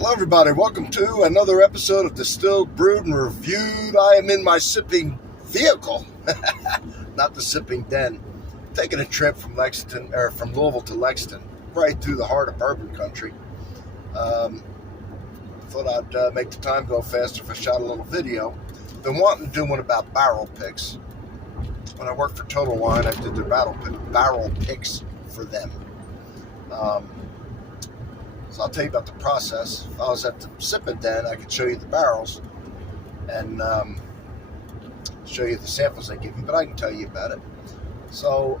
Hello, everybody. Welcome to another episode of Distilled, Brewed, and Reviewed. I am in my sipping vehicle, not the sipping den, taking a trip from from Louisville to Lexington, right through the heart of bourbon country. Thought I'd make the time go faster if I shot a little video. Been wanting to do one about barrel picks. When I worked for Total Wine, I did their barrel picks for them. So I'll tell you about the process. If I was at the sipping den, I could show you the barrels and show you the samples they give you, but I can tell you about it. So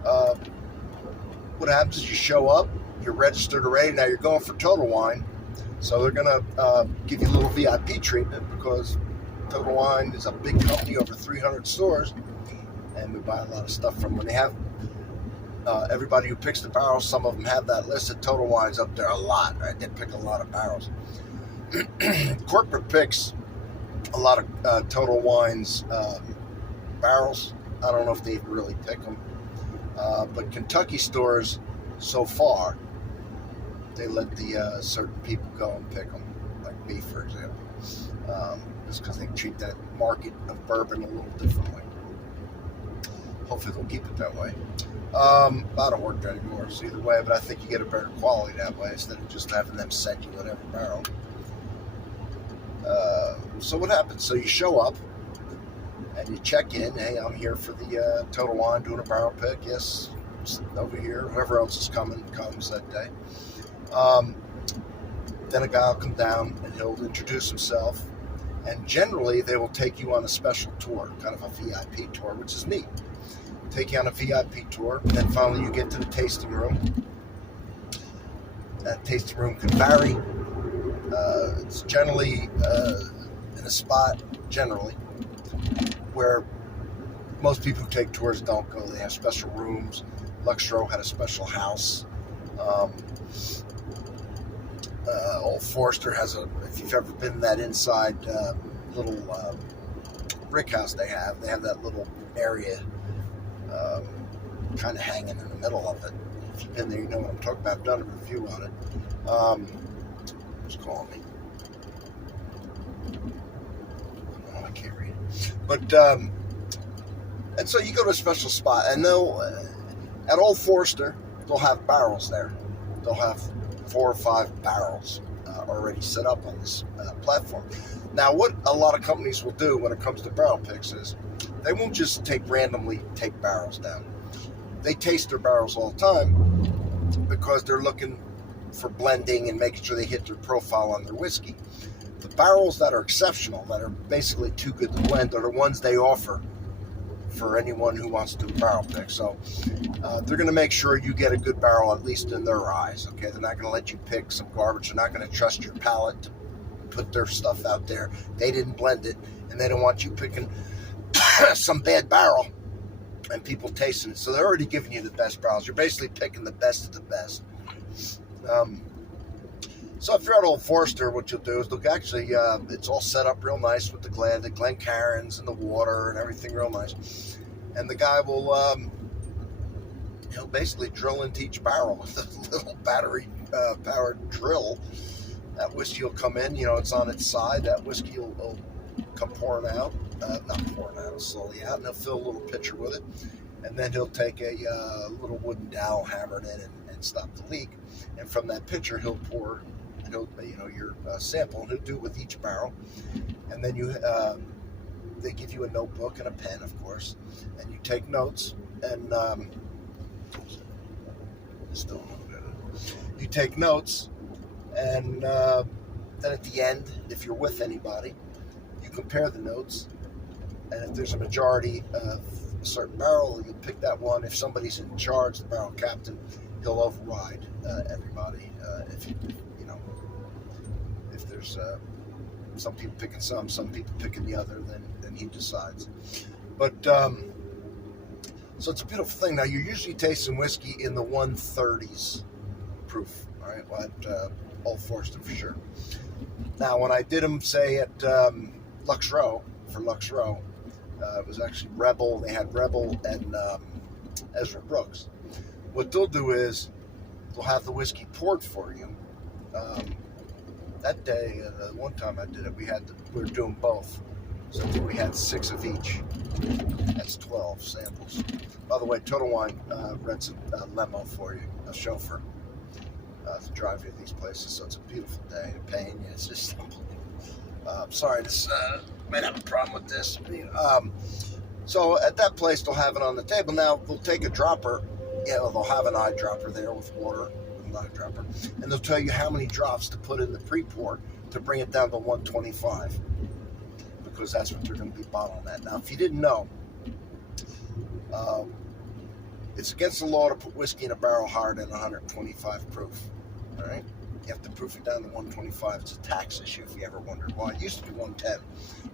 what happens is you show up, you're registered already, now you're going for Total Wine. So they're going to give you a little VIP treatment because Total Wine is a big company, over 300 stores, and we buy a lot of stuff from them. They have everybody who picks the barrels, some of them have that listed. Total Wine's up there a lot, right? They pick a lot of barrels. Corporate picks a lot of Total Wine's barrels. I don't know if they even really pick them. But Kentucky stores, so far, they let the certain people go and pick them, like me, for example. Just because they treat that market of bourbon a little differently. Hopefully they'll keep it that way. I don't work there anymore, so either way, but I think you get a better quality that way instead of just having them send you whatever barrel. So what happens? So you show up and you check in. Hey, I'm here for the Total Wine doing a barrel pick. Yes, over here. Whoever else is comes that day. Then a guy will come down and he'll introduce himself. And generally, they will take you on a special tour, kind of a VIP tour, which is neat. Take you on a VIP tour, and then finally you get to the tasting room. That tasting room can vary. It's generally in a spot, generally, where most people who take tours don't go. They have special rooms. Luxro had a special house. Old Forester has if you've ever been in that inside little brick house they have that little area kind of hanging in the middle of it. If you've been there, you know what I'm talking about. I've done a review on it. Who's calling me? Oh, I can't read. But, and so you go to a special spot, and they'll, at Old Forester, they'll have barrels there. They'll have 4 or 5 barrels already set up on this platform. Now, what a lot of companies will do when it comes to barrel picks is they won't just randomly take barrels down. They taste their barrels all the time because they're looking for blending and making sure they hit their profile on their whiskey. The barrels that are exceptional, that are basically too good to blend, are the ones they offer for anyone who wants to do a barrel pick. So they're going to make sure you get a good barrel, at least in their eyes. Okay, they're not going to let you pick some garbage. They're not going to trust your palate to put their stuff out there. They didn't blend it, and they don't want you picking some bad barrel and people tasting it. So they're already giving you the best barrels. You're basically picking the best of the best. So if you're at Old Forester, what you'll do is look, actually, it's all set up real nice with the Glencairns and the water and everything real nice. And the guy will, he'll basically drill into each barrel with a little battery powered drill. That whiskey will come in, it's on its side. That whiskey will come pouring out, not pouring out, slowly out, and he'll fill a little pitcher with it. And then he'll take a little wooden dowel, hammer it in, and stop the leak. And from that pitcher, he'll pour, your sample, and he'll do it with each barrel. And then they give you a notebook and a pen, of course, and you take notes. And you take notes, and then at the end, if you're with anybody, you compare the notes, and if there's a majority of a certain barrel, you pick that one. If somebody's in charge, the barrel captain, he'll override everybody. If there's some people picking some people picking the other, then he decides. But so it's a beautiful thing. Now, you're usually tasting whiskey in the 130s proof, all right? Well, at Old Forester for sure. Now, when I did them, say at Luxro, it was actually Rebel. They had Rebel and Ezra Brooks. What they'll do is they'll have the whiskey poured for you. that day, the one time I did it, we were doing both. So we had 6 of each. That's 12 samples. By the way, Total Wine rents a limo for you, a chauffeur, to drive you to these places. So it's a beautiful day. They're paying you. It's just sorry, this might have a problem with this. So at that place, they'll have it on the table. Now they'll take a dropper. They'll have an eyedropper there with water, an eyedropper, and they'll tell you how many drops to put in the pre-pour to bring it down to 125. Because that's what they're going to be bottling at. Now, if you didn't know, it's against the law to put whiskey in a barrel higher than 125 proof. All right, you have to proof it down to 125. It's a tax issue. If you ever wondered why, it used to be 110.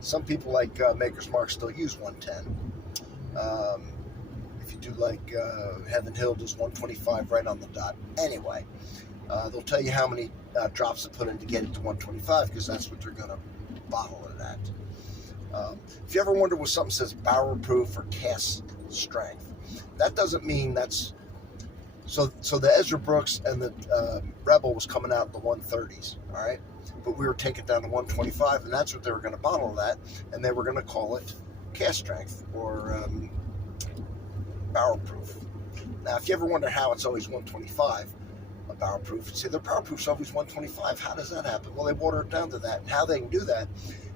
Some people like Maker's Mark still use 110. If you do like Heaven Hill, does 125 right on the dot. Anyway, they'll tell you how many drops to put in to get it to 125 because that's what they're going to bottle it at. If you ever wonder what something says barrel proof or cask strength, that doesn't mean that's so the Ezra Brooks and the Rebel was coming out in the 130s, all right, but we were taking it down to 125, and that's what they were going to bottle that, and they were going to call it cask strength or barrel proof. Now, if you ever wonder how it's always 125 a barrel proof, say the barrel proof's always 125, how does that happen? Well, they water it down to that, and how they can do that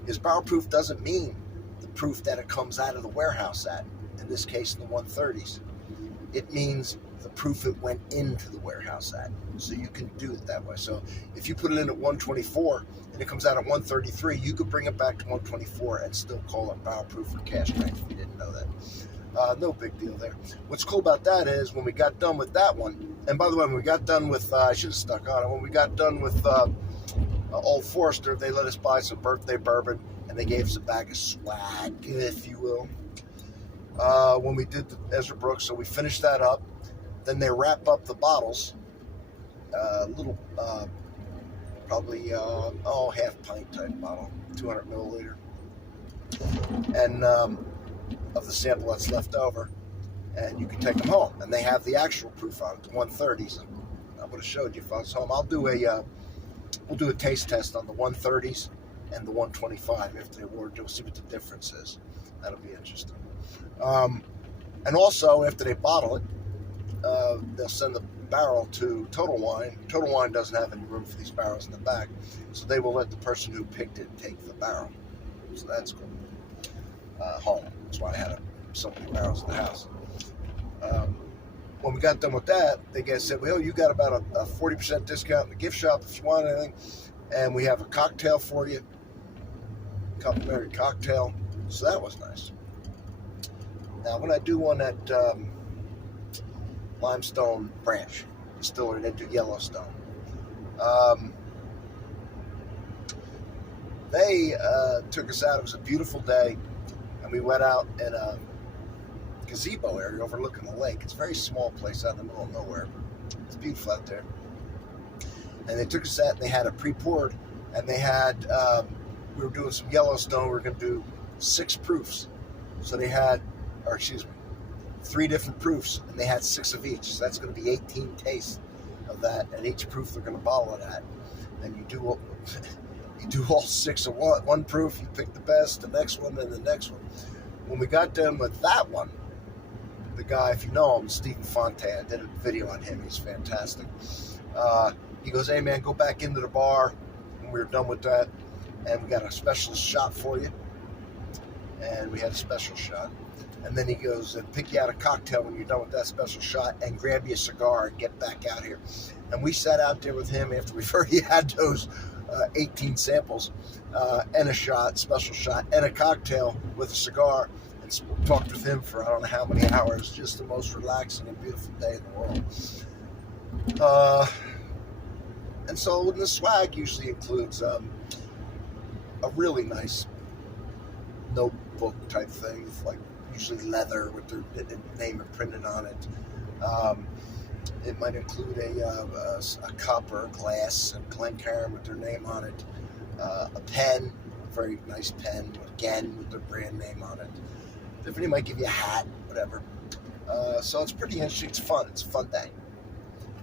is barrel proof doesn't mean the proof that it comes out of the warehouse at, in this case in the 130s. It means the proof it went into the warehouse at. So you can do it that way. So if you put it in at 124 and it comes out at 133, you could bring it back to 124 and still call it barrel proof or cask strength if you didn't know that. No big deal there. What's cool about that is when we got done with that one, and by the way, when we got done with, I should have stuck on it, when we got done with Old Forester, they let us buy some birthday bourbon, and they gave us a bag of swag, if you will. When we did the Ezra Brooks, so we finished that up. Then they wrap up the bottles, little, probably, half pint type bottle, 200 milliliter, and of the sample that's left over, and you can take them home. And they have the actual proof on it, the 130s. I would have showed you if I was home. We'll do a taste test on the 130s and the 125 after they award. You'll see what the difference is. That'll be interesting. And also, after they bottle it, they'll send the barrel to Total Wine. Total Wine doesn't have any room for these barrels in the back, so they will let the person who picked it take the barrel. So that's cool. Home. That's why I had so many barrels in the house. When we got done with that, they said, well, you got about a 40% discount in the gift shop if you want anything. And we have a cocktail for you, complimentary cocktail. So that was nice. Now, when I do one at Limestone Branch Distillery, they do Yellowstone. They took us out. It was a beautiful day. And we went out in a gazebo area overlooking the lake. It's a very small place out in the middle of nowhere. It's beautiful out there. And they took us out, and they had a pre-poured, and they had, we were doing some Yellowstone. We were going to do 6 proofs. So they had, 3 different proofs, and they had 6 of each. So that's going to be 18 tastes of that, and each proof they're going to bottle it at. And you do all 6 of one proof, you pick the best, the next one, and the next one. When we got done with that one, the guy, if you know him, Stephen Fonte, I did a video on him. He's fantastic. He goes, hey, man, go back into the bar. And we were done with that. And we got a special shot for you. And we had a special shot. And then he goes, pick you out a cocktail when you're done with that special shot and grab you a cigar and get back out here. And we sat out there with him after we've already had those 18 samples and a shot, special shot, and a cocktail with a cigar, and talked with him for I don't know how many hours. Just the most relaxing and beautiful day in the world. And so the swag usually includes a really nice notebook type thing, with like usually leather with their name imprinted on it. It might include a cup or a glass, a Glencairn with their name on it, a pen, a very nice pen, again with their brand name on it. Tiffany might give you a hat, whatever. So it's pretty interesting. It's fun. It's a fun day.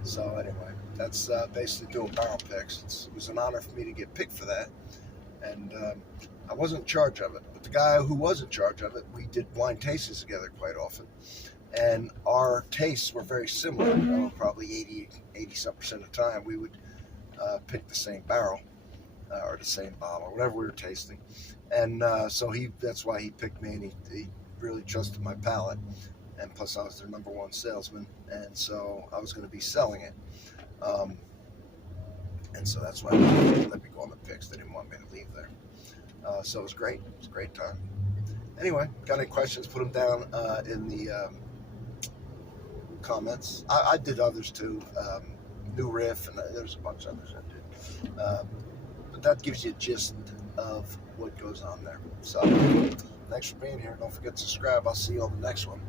So anyway, That's basically doing barrel picks. It was an honor for me to get picked for that, and I wasn't in charge of it. But the guy who was in charge of it, we did blind tastings together quite often, and our tastes were very similar. Probably 80-some% of the time, we would pick the same barrel or the same bottle, whatever we were tasting. And so that's why he picked me, and he really trusted my palate. And plus, I was their number one salesman, and so I was going to be selling it. And so that's why they let me go on the picks. They didn't want me to leave there. So it was great. It was a great time. Anyway, got any questions, put them down in the comments. I did others too. New Riff, and there's a bunch of others I did. But that gives you a gist of what goes on there. So thanks for being here. Don't forget to subscribe. I'll see you on the next one.